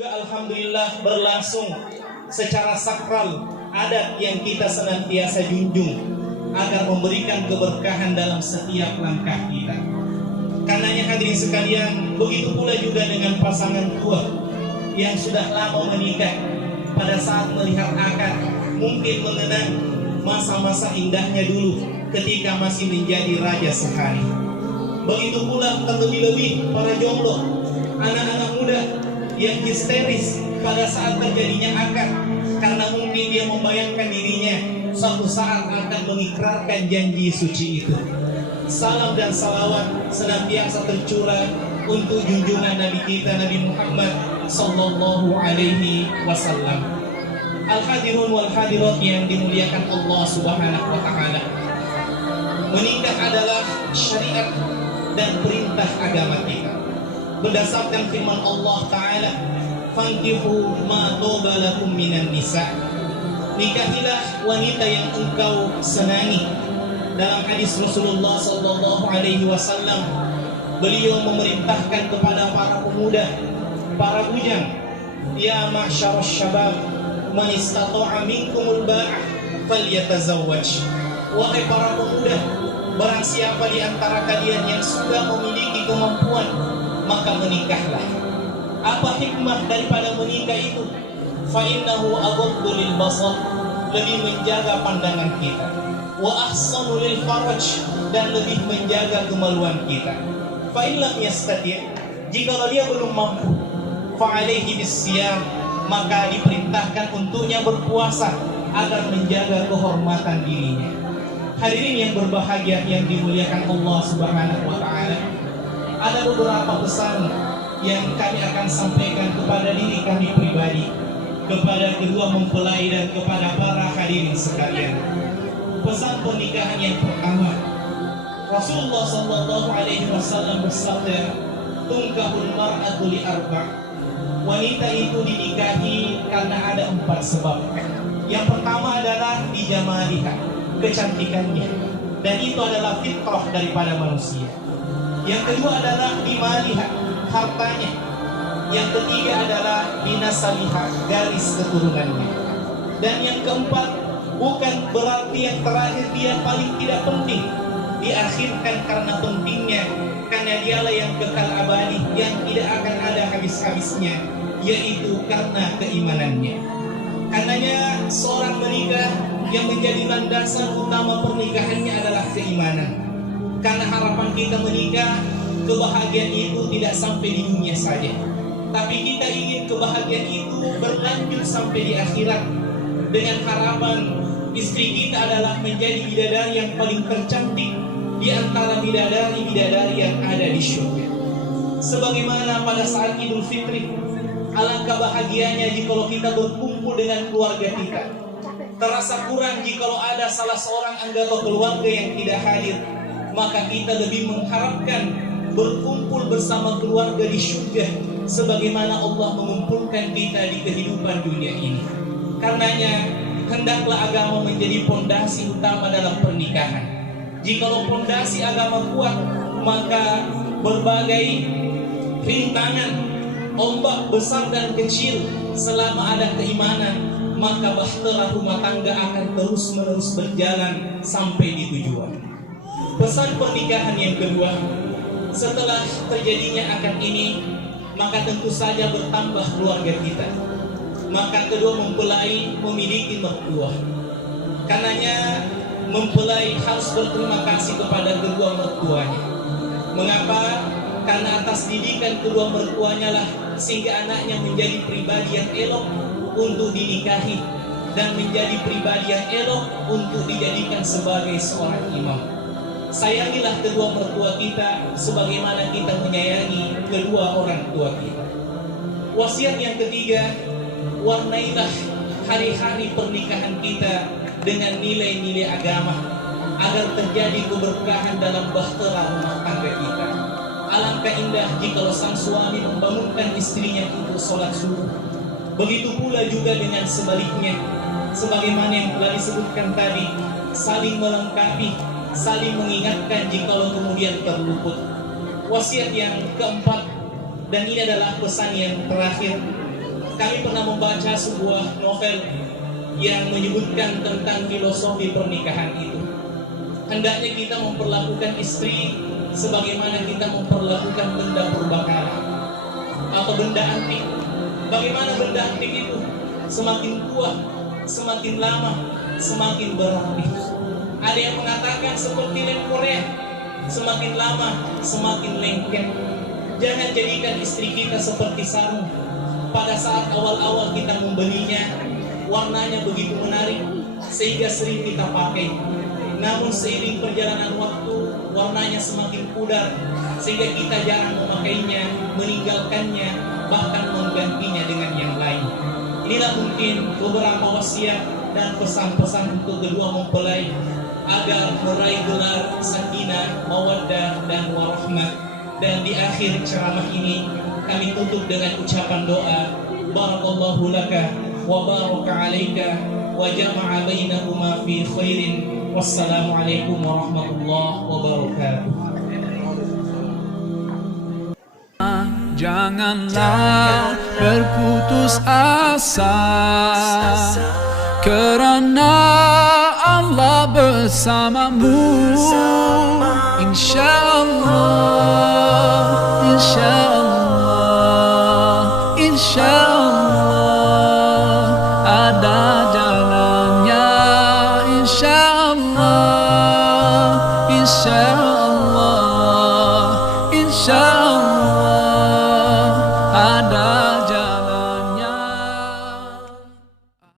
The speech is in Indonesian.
juga alhamdulillah berlangsung secara sakral, adat yang kita senantiasa junjung agar memberikan keberkahan dalam setiap langkah kita. Karenanya hadirin sekalian, begitu pula juga dengan pasangan tua yang sudah lama menikah. Pada saat melihat akad, mungkin mengenang masa-masa indahnya dulu ketika masih menjadi raja sehari. Begitu pula terlebih-lebih para jomblo, anak-anak muda yang histeris pada saat terjadinya akad, karena mungkin dia membayangkan dirinya suatu saat akan mengikrarkan janji suci itu. Salam dan salawat senantiasa tercurah untuk junjungan Nabi kita, Nabi Muhammad sallallahu alaihi wasallam. Al-hadirun wal hadirat yang dimuliakan Allah Subhanahu wa taala. Menikah adalah syariat dan perintah agama kita. Berdasarkan firman Allah taala, "Fankihu ma toba lakum minan nisa." Nikahilah wanita yang engkau senangi. Dalam hadis Rasulullah sallallahu alaihi wasallam, beliau memerintahkan kepada para pemuda, para bujang, "Ya ma'syarasy syabab, man istata'a minkumul ba'ah falyatazawwaj." Wahai para pemuda, barang siapa di antara kalian yang sudah memiliki kemampuan, maka menikahlah. Apa hikmah daripada menikah itu? Fa innahu aghaddu lil basar, lebih menjaga pandangan kita. Wa ahsanu lil faraj, dan lebih menjaga kemaluan kita. Fa in lam yastati', jika dia belum mampu, fa alaihi bisyam, maka diperintahkan untuknya berpuasa agar menjaga kehormatan dirinya. Hadirin yang berbahagia yang dimuliakan Allah Subhanahu wa taala, ada beberapa pesan yang kami akan sampaikan kepada diri kami pribadi, kepada kedua mempelai dan kepada para hadirin sekalian. Pesan pernikahan yang pertama, Rasulullah sallallahu alaihi wasallam bersabda, "Tunkahul mar'atu li arba'." Wanita itu dinikahi karena ada 4 sebab. Yang pertama adalah dijamaliha, kecantikannya, dan itu adalah fitrah daripada manusia. Yang kedua adalah dimaliha, hartanya. Yang ketiga adalah binasaliha, garis keturunannya. Dan yang keempat, bukan berarti yang terakhir dia paling tidak penting, diakhirkan karena pentingnya, karena dialah yang kekal abadi, yang tidak akan ada habis-habisnya, yaitu karena keimanannya. Karenanya seorang menikah yang menjadi landasan utama pernikahannya adalah keimanan. Karena harapan kita menikah, kebahagiaan itu tidak sampai di dunia saja, tapi kita ingin kebahagiaan itu berlanjut sampai di akhirat, dengan harapan istri kita adalah menjadi bidadari yang paling tercantik di antara bidadari-bidadari yang ada di syurga. Sebagaimana pada saat Idul Fitri, alangkah bahagianya jikalau kita berkumpul dengan keluarga kita. Terasa kurang jikalau ada salah seorang anggota keluarga yang tidak hadir, maka kita lebih mengharapkan berkumpul bersama keluarga di syurga, sebagaimana Allah mengumpulkan kita di kehidupan dunia ini. Karenanya hendaklah agama menjadi pondasi utama dalam pernikahan. Jikalau pondasi agama kuat, maka berbagai rintangan, ombak besar dan kecil, selama ada keimanan, maka bahtera rumah tangga akan terus-menerus berjalan sampai di tujuan. Pesan pernikahan yang kedua, setelah terjadinya akad ini, maka tentu saja bertambah keluarga kita. Maka kedua mempelai memiliki mertua. Karenanya mempelai harus berterima kasih kepada kedua mertuanya. Mengapa? Karena atas didikan kedua mertuanya lah sehingga anaknya menjadi pribadi yang elok untuk dinikahi, dan menjadi pribadi yang elok untuk dijadikan sebagai seorang imam. Sayangilah kedua mertua kita sebagaimana kita menyayangi kedua orang tua kita. Wasiat yang ketiga, warnailah hari-hari pernikahan kita dengan nilai-nilai agama agar terjadi keberkahan dalam bahtera rumah tangga kita. Alangkah indah jika sang suami membangunkan istrinya untuk sholat subuh. Begitu pula juga dengan sebaliknya, sebagaimana yang telah disebutkan tadi, saling melengkapi, saling mengingatkan jikalau kemudian terluput. Wasiat yang keempat, dan ini adalah pesan yang terakhir, Kami pernah membaca sebuah novel yang menyebutkan tentang filosofi pernikahan itu. Hendaknya kita memperlakukan istri sebagaimana kita memperlakukan benda purbakala atau benda antik. Bagaimana benda antik itu? Semakin tua, semakin lama, semakin berarti. Ada yang mengatakan seperti lem Korea, semakin lama, semakin lengket. Jangan jadikan istri kita seperti sarung. Pada saat awal-awal kita membelinya, warnanya begitu menarik sehingga sering kita pakai. Namun seiring perjalanan waktu, warnanya semakin pudar sehingga kita jarang memakainya, meninggalkannya, bahkan menggantinya dengan yang lain. Inilah mungkin beberapa wasiat dan pesan-pesan untuk kedua mempelai agar meraih gelar sakinah, mawaddah, dan warahmah. Dan di akhir ceramah ini kami tutup dengan ucapan doa, barakallahu laka wa baraka alaika wa jama'a bainahuma fi khairin. Wassalamualaikum warahmatullahi wabarakatuh. Janganlah berputus asa, kerana Allah bersamamu. InsyaAllah, InsyaAllah, InsyaAllah.